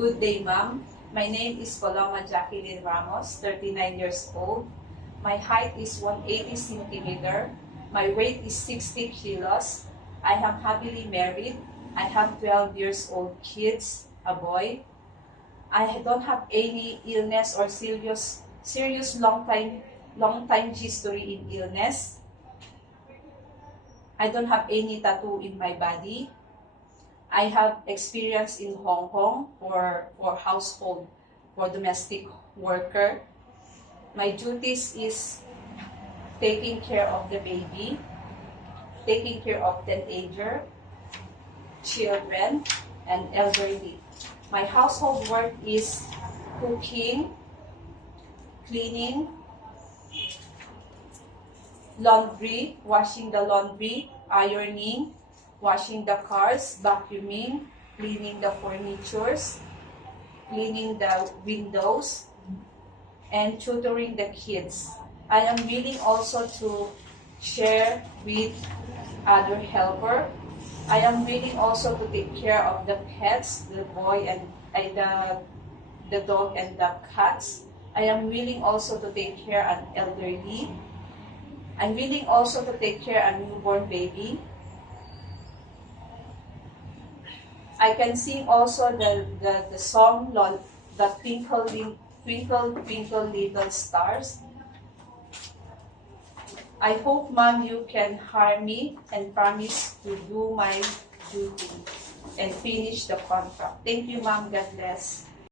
Good day, ma'am. My name is Paloma Jacqueline Ramos, 39 years old. My height is 180 centimeter. My weight is 60 kilos. I am happily married. I have 12 years old kids, a boy. I don't have any illness or serious long time history in illness. I don't have any tattoo in my body. I have experience in Hong Kong for household, for domestic worker. My duties is taking care of the baby, taking care of teenager, children, and elderly. My household work is cooking, cleaning, laundry, washing the laundry, ironing, washing the cars, vacuuming, cleaning the furnitures, cleaning the windows, and tutoring the kids. I am willing also to share with other helper. I am willing also to take care of the pets, the boy and the dog and the cats. I am willing also to take care of an elderly. I'm willing also to take care of a newborn baby. I can sing also the song, the Twinkle, Twinkle, Little Stars. I hope, ma'am, you can hire me and promise to do my duty and finish the contract. Thank you, ma'am. God bless.